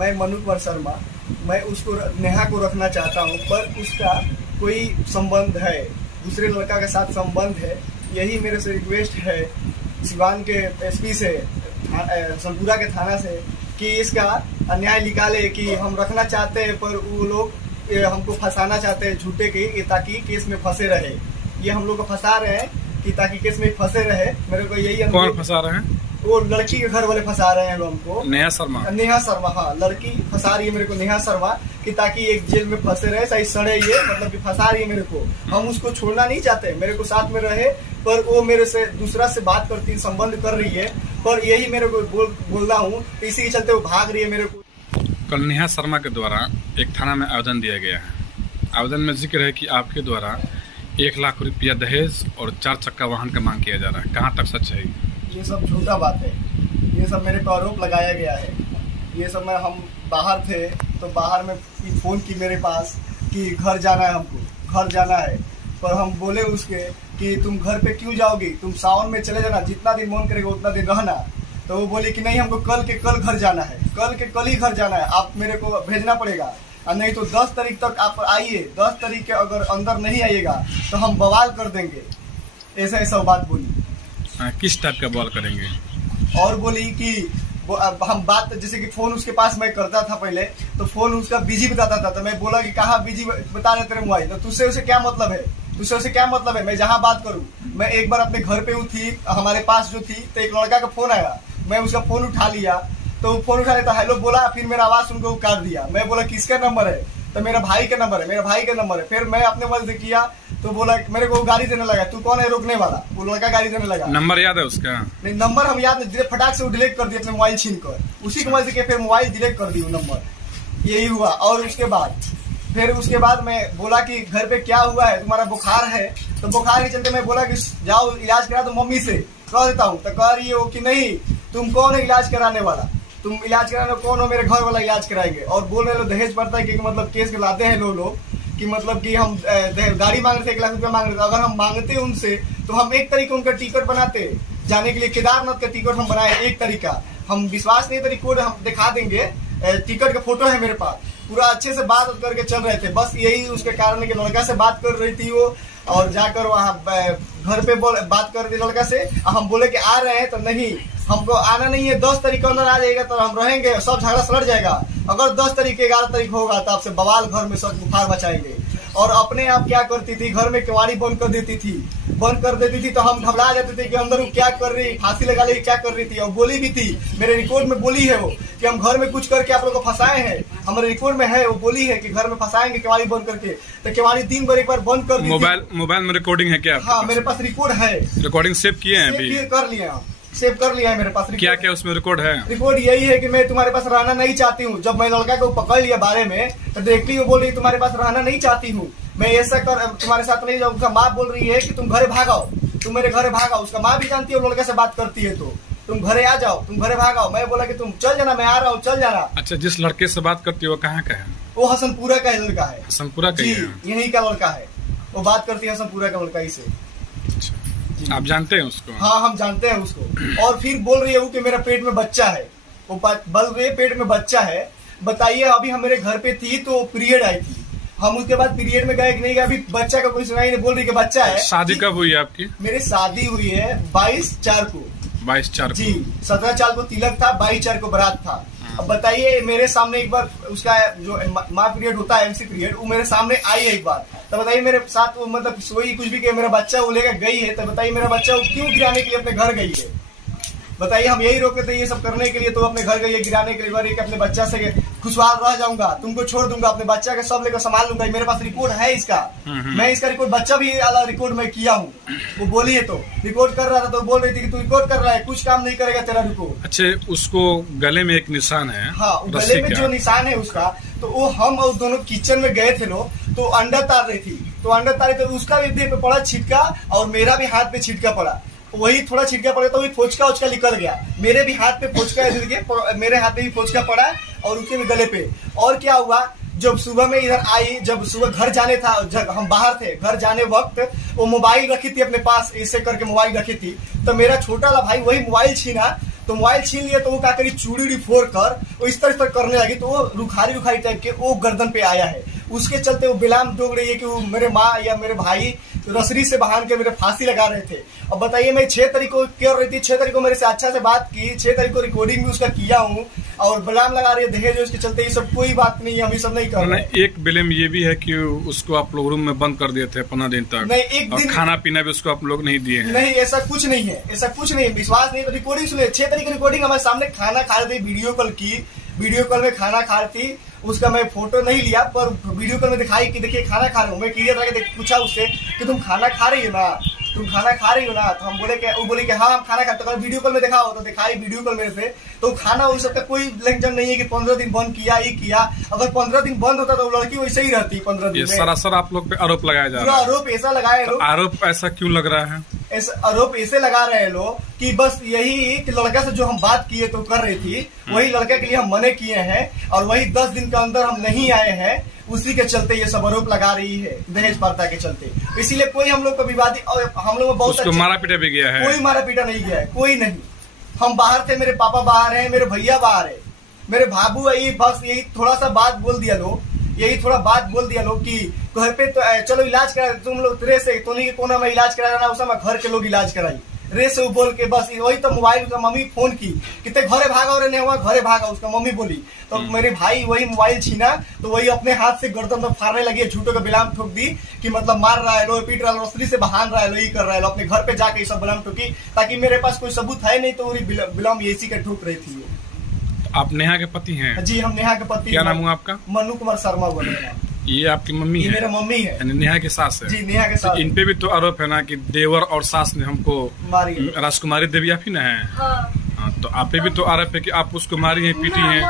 मैं मनु कुमार शर्मा, मैं उसको नेहा को रखना चाहता हूँ, पर उसका कोई संबंध है, दूसरे लड़का के साथ संबंध है। यही मेरे से रिक्वेस्ट है सिवान के एसपी से, संतपुरा के थाना से, कि इसका अन्याय निकाले कि हम रखना चाहते हैं पर वो लोग हमको फंसाना चाहते हैं झूठे की, ताकि केस में फंसे रहे। ये हम लोग को फंसा रहे हैं कि ताकि केस में फंसे रहे। मेरे को यही कौन फंसा रहे हैं? वो लड़की के घर वाले फंसा रहे हैं हमको। नेहा शर्मा। हाँ, लड़की फंसा रही है मेरे को, नेहा शर्मा, कि ताकि एक जेल में फंसे रहे, सही सड़े, ये मतलब कि फंसा रही है मेरे को। हम उसको छोड़ना नहीं चाहते, मेरे को साथ में रहे, पर वो मेरे से दूसरा से बात करती, संबंध कर रही है, पर यही मेरे को बोल रहा हूँ, इसी के चलते वो भाग रही है मेरे को। कल नेहा शर्मा के द्वारा एक थाना में आवेदन दिया गया है। आवेदन में जिक्र है कि आपके द्वारा 1 लाख रुपया दहेज और 4 चक्का वाहन का मांग किया जा रहा है। कहाँ तक सच है? ये सब झूठा बात है, ये सब मेरे पर आरोप लगाया गया है। ये सब हम बाहर थे तो बाहर में फोन की मेरे पास कि घर जाना है, हमको घर जाना है, पर हम बोले उसके कि तुम घर पे क्यों जाओगी, तुम सावन में चले जाना, जितना दिन मन करेगा उतना दिन रहना। तो वो बोली कि नहीं, हमको कल के कल घर जाना है, कल के कल ही घर जाना है, आप मेरे को भेजना पड़ेगा, और नहीं तो 10 तारीख तक आप आइए, 10 तारीख के अगर अंदर नहीं आइएगा तो हम बवाल कर देंगे। ऐसा बात बोली। किस टाइप का बवाल करेंगे? और बोली कि हम बात, जैसे कि फोन उसके पास मैं करता था पहले, तो फोन उसका बिजी बताता था, तो मैं बोला कि कहाँ बिजी बता रहे तेरे मोबाइल, तो तुझसे उसे क्या मतलब है, तुझसे उसे क्या मतलब है, मैं जहाँ बात करूँ। मैं एक बार अपने घर पे थी, हमारे पास जो थी, तो एक लड़का का फोन आया, मैं उसका फोन उठा लिया, तो फोन उठा लेता, हेलो बोला, फिर मेरा आवाज सुनकर काट दिया। मैं बोला किसका नंबर है, तो मेरा भाई का नंबर है, मेरा भाई का नंबर है। फिर मैं अपने मोबाइल से किया तो बोला, मेरे को गाड़ी देने लगा, तू कौन है रोकने वाला, वो लड़का गाड़ी देने लगा। नंबर याद है उसका? नहीं, नंबर हम याद नहीं, फटाक से वो डिलीट कर दिया अपने मोबाइल छीन कर, उसी के मोबाइल से फिर मोबाइल डिलीट कर दी वो नंबर। यही हुआ। और उसके बाद मैं बोला कि घर पे क्या हुआ है, तुम्हारा बुखार है, तो बुखार के चलते मैं बोला कि जाओ इलाज करा दो, मम्मी से कह देता हूँ। तो कह रही हो कि नहीं, तुम कौन है इलाज कराने वाला, तुम इलाज कराने कौन हो, मेरे घर वाला इलाज कराएंगे। और बोल रहे लो दहेज पड़ता है, क्योंकि मतलब केस लाते हैं लोग कि मतलब कि हम गाड़ी मांग रहे थे, 1 लाख रुपया मांग रहे थे। अगर हम मांगते उनसे तो हम एक तरीके उनका टिकट बनाते जाने के लिए, केदारनाथ का टिकट हम बनाए एक तरीका। हम विश्वास नहीं, तो रिकॉर्ड हम दिखा देंगे, टिकट का फोटो है मेरे पास, पूरा अच्छे से बात करके चल रहे थे। बस यही उसके कारण कि लड़का से बात कर रही थी वो, और जाकर वहाँ घर पे बात कर रही लड़का से। हम बोले कि आ रहे हैं, तो नहीं, हमको आना नहीं है, 10 तारीख के अंदर आ जाएगा तो हम रहेंगे, सब झगड़ा सलट जाएगा। अगर 10 तारीख 11 तारीख होगा तो आपसे बवाल घर में सब बुखार मचाएंगे। और अपने आप क्या करती थी, घर में केवाड़ी बंद कर देती थी, तो हम घबरा जाते थे कि अंदर वो क्या कर रही, फांसी लगा ले क्या कर रही थी। और बोली भी थी, मेरे रिकॉर्ड में बोली है वो कि हम घर में कुछ करके आप लोग को फंसाए हैं, हमारे रिकॉर्ड में है, वो बोली है कि घर में फंसाएंगे केवाड़ी बंद करके। तो केवाड़ी 3 बार एक बार बंद कर दी। मोबाइल में रिकॉर्डिंग है क्या? हाँ, मेरे पास रिकॉर्ड है, रिकॉर्डिंग सेव किए हैं, कर लिए हम, सेव कर लिया है मेरे पास। क्या क्या उसमें रिकॉर्ड है? रिकॉर्ड यही है कि मैं तुम्हारे पास रहना नहीं चाहती हूँ। जब मैं लड़का को पकड़ लिया बारे में, तो देखती वो बोल रही तुम्हारे पास रहना नहीं चाहती हूँ, मैं ऐसा कर तुम्हारे साथ नहीं जाऊँ। उसका माँ बोल रही है कि तुम घरे भागाओ, तुम मेरे घरे भागाओ। उसका माँ भी जानती है वो लड़के से बात करती है, तो तुम घरे आ जाओ, तुम घरे भागाओ। मैं बोला कि तुम चल जाना, मैं आ रहा हूँ, चल जाना। अच्छा, जिस लड़के से बात करती है वो कहाँ का है? वो हसनपुरा का लड़का है। हसनपुरा का? यही का लड़का है, वो बात करती है हसनपुरा का लड़का ही से। अच्छा, आप जानते हैं उसको? हाँ, हम जानते हैं उसको। और फिर बोल रही है वो कि मेरा पेट में बच्चा है, वो बोल रही है पेट में बच्चा है। बताइए, अभी हम मेरे घर पे थी तो पीरियड आई थी, हम उसके बाद पीरियड में गए कि नहीं गए, अभी बच्चा का कोई सुनाई नहीं, बोल रही कि बच्चा है। शादी कब हुई है आपकी? मेरी शादी हुई है 22/4 को। 22/4 जी, 17/4 को तिलक था, 22/4 को बारात था। अब बताइए, मेरे सामने एक बार उसका जो माँ पीरियड होता है, MC पीरियड, वो मेरे सामने आई है एक बार। तो बताइए मेरे साथ वो मतलब सोई कुछ भी कि मेरा बच्चा वो लेकर गई है, तो बताइए मेरा बच्चा वो क्यों गिराने के लिए अपने घर गई है? बताइए, हम यही रोके थे ये सब करने के लिए, तो अपने घर गई है गिराने के लिए, अपने बच्चा से खुशहाल रह जाऊंगा, तुमको छोड़ दूंगा, अपने बच्चा के सब लेकर संभाल लूंगा। मेरे पास रिकॉर्ड है इसका, मैं इसका रिकॉर्ड, बच्चा भी अलग रिकॉर्ड में किया हूँ। वो बोली है, तो रिकॉर्ड कर रहा था, तो बोल रही थी कि तू रिकॉर्ड कर रहा है, कुछ काम नहीं करेगा तेरा रिकॉर्ड। अच्छा, उसको गले में एक निशान है? हाँ, गले में जो निशान है उसका, तो वो हम और दोनों किचन में गए थे लोग, तो अंडा तार रही थी, तो उसका भी देह पे पड़ा छिटका, और मेरा भी हाथ पे छिटका पड़ा। वही थोड़ा छिटका पड़ा, तो वही फोचका उचका निकल गया। मेरे भी हाथ पे फोचका है, मेरे हाथ पे भी फोचका पड़ा, और उसके भी गले पे। और क्या हुआ, जब सुबह में इधर आई, जब सुबह घर जाने था, जब हम बाहर थे, घर जाने वक्त वो मोबाइल रखी थी अपने पास, ऐसे करके मोबाइल रखी थी, तो मेरा छोटा वाला भाई वही मोबाइल छीना, तो मोबाइल छीन लिया तो वो क्या करी, चूड़ी फोड़ कर वो इस तरह करने लगी, तो वो रुखारी टाइप के वो गर्दन पे आया है। उसके चलते वो बिलाम डोग रही है कि वो मेरे माँ या मेरे भाई रसरी से बहान के मेरे फांसी लगा रहे थे। अब बताइए, मैं 6 तारीख को कर रही थी, 6 तारीख को मेरे से अच्छा से बात की, 6 तारीख को रिकॉर्डिंग भी उसका किया हूँ, और बिलाम लगा रही है दहेज उसके चलते। ये सब कोई बात नहीं है, हम ये सब नहीं कर रहे हैं। एक बिलेम ये भी है कि उसको आप लोग रूम में बंद कर दिए थे 15 दिन तक, नहीं एक दिन खाना पीना भी उसको आप लोग नहीं दिए हैं। नहीं, ऐसा कुछ नहीं है, ऐसा कुछ नहीं है, विश्वास नहीं तो रिकॉर्डिंग सुने। 6 तारीख की रिकॉर्डिंग हमारे सामने खाना खा रही थी, वीडियो कॉल की, वीडियो कॉल में खाना खा रही थी, उसका मैं फोटो नहीं लिया पर वीडियो कॉल में दिखाई कि देखिए खाना खा रहा हूँ। मैं क्लियर करके पूछा उससे कि तुम खाना खा रही हो ना, तुम खाना खा रही हो ना, तो हम बोले कि वो बोली कि हाँ हम खाना खाते। तो वीडियो कॉल में दिखाओ, तो दिखाई वीडियो कॉल मेरे से, तो खाना उस सबका कोई लेंजन नहीं है कि 15 दिन बंद किया ही किया। अगर 15 दिन बंद होता तो वो लड़की वैसे ही रहती 15 दिन। सरासर आप लोग पे आरोप लगाया जा रहा है। आरोप ऐसा लगाए लोग, आरोप ऐसा क्यों लग रहा है? आरोप ऐसे लगा रहे हैं लोग कि बस यही कि लड़का से जो हम बात किए तो कर रही थी, वही लड़के के लिए हम मने किए हैं, और वही 10 दिन के अंदर हम नहीं आए हैं, उसी के चलते ये सब आरोप लगा रही है, दहेज प्रथा के चलते। इसीलिए कोई हम लोग को विवादी, और हम लोग बहुत उसको मारा पीटा भी गया है? कोई मारा पीटा नहीं गया है, कोई नहीं। हम बाहर थे, मेरे पापा बाहर है, मेरे भैया बाहर है, मेरे भाबू है, बस यही थोड़ा सा बात बोल दिया लोग, यही थोड़ा बात बोल दिया लोग कि घर पे तो चलो इलाज करा, तुम लोग रे से तो नहीं के कोना में इलाज कराना, उस समय घर के लोग इलाज कराई रे से बोल के। बस वही तो मोबाइल उसका मम्मी फोन की कितने घरे भागा और नहीं हुआ, घरे भागा उसका मम्मी बोली, तो मेरे भाई वही मोबाइल छीना, तो वही अपने हाथ से गर्दन में फाड़ने लगी, झूठों का बिलाम ठोक दी कि मतलब मार रहा है लो, पीट रहा है, रसरी से बहान रहा है लो, ये कर रहा है लो, अपने घर पे जाके सब बिलाम ठोकी, ताकि मेरे पास कोई सबूत है नहीं, तो बिलाम ये का ठोक रही थी। आप नेहा के पति हैं? जी हम नेहा के पति। क्या नाम हुआ आपका? मनु कुमार शर्मा बोले। ये आपकी मम्मी है? मेरा मम्मी है। नेहा के सास है? जी नेहा के सास। तो इन पे भी तो आरोप है ना कि देवर और सास ने हमको मारी। राजकुमारी देवी आप ही ना है? हाँ, तो आप पे भी तो आरोप है कि आप उसको मारी है, पीटी है।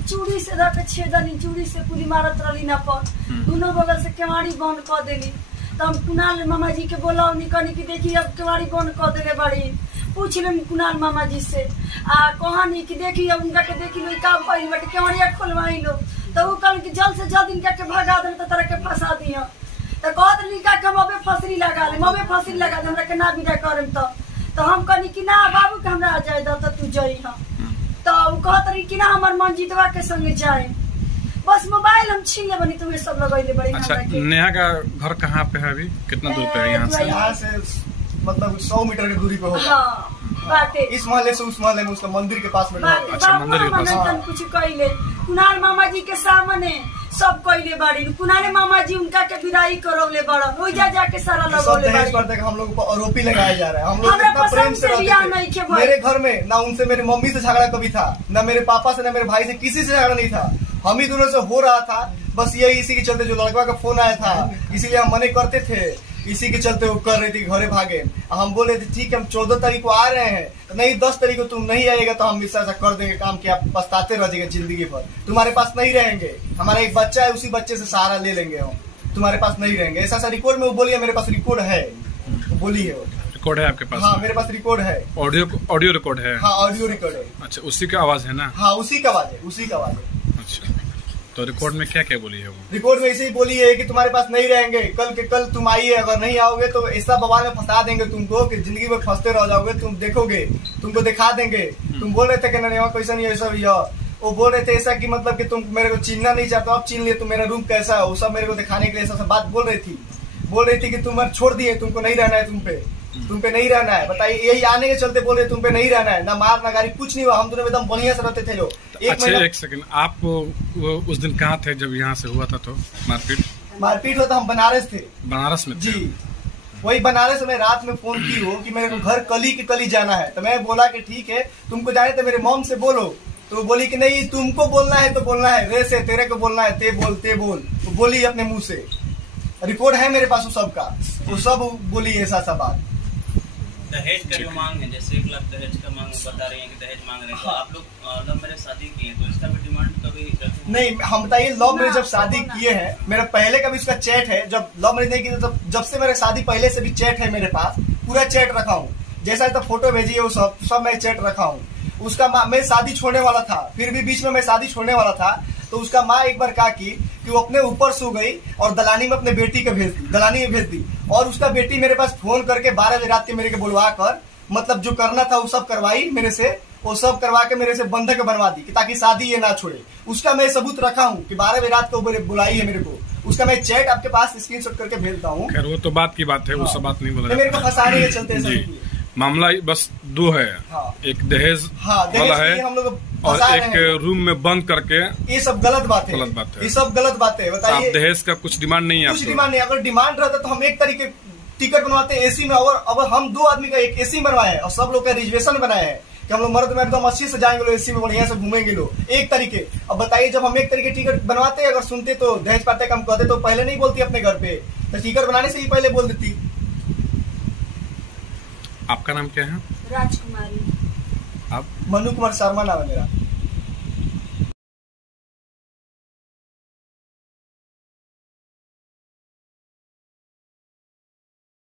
चूड़ी से छेदनी, चूड़ी से पूरी मारत रही ना पर, दोनों बगल से केवाड़ी बंद कर देली। तो हम कुणाल मामा जी के बोला कहनी की देखी अब केवाड़ी बंद कर देले बड़ी, पूछ ले कुणाल मामा जी से कहानी की देखी अब उनका के देखी लो काम पाई बट केवड़िया खोलवाई लो, तो वो कल की जल्द से जल्द इनका के भगा दे तो तरह के फंसा दिया। तो कहत लिखा के मबे फसरी लगा ले, मबे फसरी लगा दे हमरा के ना बिदा करम। तो हम कहनी कि ना बाबू के हमरा आ जाए दो तो तू जई हां। तो वो कहत रही कि ना हमर मंजीतवा के संग जाए, बस मोबाइल हम छीन ले बनी, तुम्हें सब लगैले बड़ी। अच्छा, नेहा का घर कहाँ पे है अभी, कितना दूर पे है यहाँ से? यहाँ से मतलब 100 मीटर की दूरी पे होगा। हाँ, इस मोहल्ले से उस मोहल्ले में, उसका मंदिर के पास में। अच्छा, मंदिर के पास। कुछ कहले कुणाल मामा जी के सामने सब कहले बाड़ी, कुणाल मामा जी उनका के विदाई करौले बड़ा, हो जा जाके सारा लगौले बाड़ी। करते हम लोग पर आरोपी लगाया जा रहा है। हम लोग इतना प्रेम से रहते थे, मेरे घर में ना उनसे मेरी मम्मी से झगड़ा कभी था, ना मेरे पापा से, ना मेरे भाई से, किसी से झगड़ा नहीं था। हम ही दोनों से हो रहा था, बस यही इसी के चलते जो लड़का का फोन आया था, इसीलिए हम मने करते थे, इसी के चलते वो कर रही थी, घरे भागे। हम बोले थे ठीक है हम 14 तारीख को आ रहे हैं, तो नहीं 10 तारीख को तुम नहीं आएगा तो हम ऐसा कर देंगे काम कि आप पछताते रह जाएंगे जिंदगी भर, तुम्हारे पास नहीं रहेंगे, हमारा एक बच्चा है उसी बच्चे से सहारा ले लेंगे हम, तुम्हारे पास नहीं रहेंगे। ऐसा रिकॉर्ड में वो बोली है, मेरे पास रिकॉर्ड है, बोली है। रिकॉर्ड है आपके पास? हाँ मेरे पास रिकॉर्ड है। ऑडियो रिकॉर्ड है? हाँ ऑडियो रिकॉर्ड है। अच्छा, उसी का आवाज है ना? हाँ उसी का आवाज है, उसी का आवाज है। अच्छा, तो रिकॉर्ड में क्या क्या बोली है वो? रिकॉर्ड में ऐसे ही बोली है कि तुम्हारे पास नहीं रहेंगे, कल के कल तुम आइए, अगर नहीं आओगे तो ऐसा बवाल में फंसा देंगे तुमको कि जिंदगी में फंसते रह जाओगे, तुम देखोगे, तुमको दिखा देंगे। तुम बोल रहे थे कि नहीं कैसा नहीं ऐसा भी है, वो बोल रहे थे ऐसा कि मतलब कि तुम मेरे को चिन्हना नहीं चाहते, अब चिन्ह लिए, तुम मेरा रूम कैसा है वो सब मेरे को दिखाने के लिए ऐसा बात बोल रही थी कि तुम छोड़ दिए, तुमको नहीं रहना है, तुम पे नहीं रहना है। बताइए, यही आने के चलते बोल रहे तुम पे नहीं रहना है, ना मार ना गाड़ी कुछ नहीं हुआ, हम दोनों एकदम बढ़िया से रहते थे लोग। एक सेकंड, आप वो उस दिन कहाँ थे जब यहाँ से हुआ था? तो मारपीट हुआ था, हम बनारस थे। बनारस में? जी वही बनारस में रात में फोन की हो कि मेरे को घर कली की कली जाना है, तो मैं बोला कि ठीक है तुमको जाने तो मेरे मॉम से बोलो, तो बोली कि नहीं तुमको बोलना है तो बोलना है, रे से तेरे को बोलना है, ते बोल। तो बोली अपने मुंह से, रिकॉर्ड है मेरे पास वो सब का, वो सब बोली ऐसा सब बात। दहेज का जो मांग है, जैसे 1 लाख दहेज का मांग बता रहे हैं कि दहेज मांग रहे हैं, तो आप लोग लव मैरिज शादी किए हैं, तो इसका भी डिमांड कभी नहीं? हम बताइए, लव मैरिज जब शादी किए हैं, मेरा पहले का भी उसका चैट है, जब लव मैरिज नहीं की जब से मेरे शादी पहले से भी चैट है मेरे पास, पूरा चैट रखा हूँ, जैसा तो फोटो भेजी है वो सब मैं चैट रखा हूँ। उसका मैं शादी छोड़ने वाला था, फिर भी बीच में मैं शादी छोड़ने वाला था, तो उसका माँ एक बार कहा कि वो अपने ऊपर सो गई और दलानी में अपने बेटी को भेज दी, दलानी में भेज दी, और उसका बेटी मेरे पास फोन करके 12 बजे रात के मेरे को बुलवा कर मतलब जो करना था वो सब करवाई मेरे से, वो सब करवा के मेरे से बंधक बनवा दी कि ताकि शादी ये ना छोड़े। उसका मैं सबूत रखा हूँ कि 12 बजे रात को बुलाई है मेरे को, उसका मैं चैट आपके पास स्क्रीनशॉट करके भेजता हूँ। खैर वो तो बात की बात है, वो सब बात नहीं बोला मेरे को फंसाने के चलते जी। मामला बस दो है, एक दहेज वाला है हम लोग और एक रूम में बंद करके, ये सब गलत बात है, गलत बात है, ये सब गलत बात है। बताइए आप दहेज का कुछ डिमांड नहीं है? कुछ डिमांड नहीं। अगर डिमांड रहता तो हम एक तरीके टिकट बनवाते एसी में, और अब हम 2 आदमी का एक एसी बनवाया है और सब लोग का रिजर्वेशन बनाया है कि हम लोग मर्द में एकदम अच्छे से जाएंगे लोग, एसी में बढ़िया से घूमेंगे लोग एक तरीके। अब बताइए जब हम एक तरीके टिकट बनवाते अगर सुनते तो दहेज पाते कम कहते तो पहले नहीं बोलती अपने घर पे, तो टिकट बनाने से ही पहले बोल देती। आपका नाम क्या है? राजकुमारी। आप? मनु कुमार शर्मा नाम है मेरा।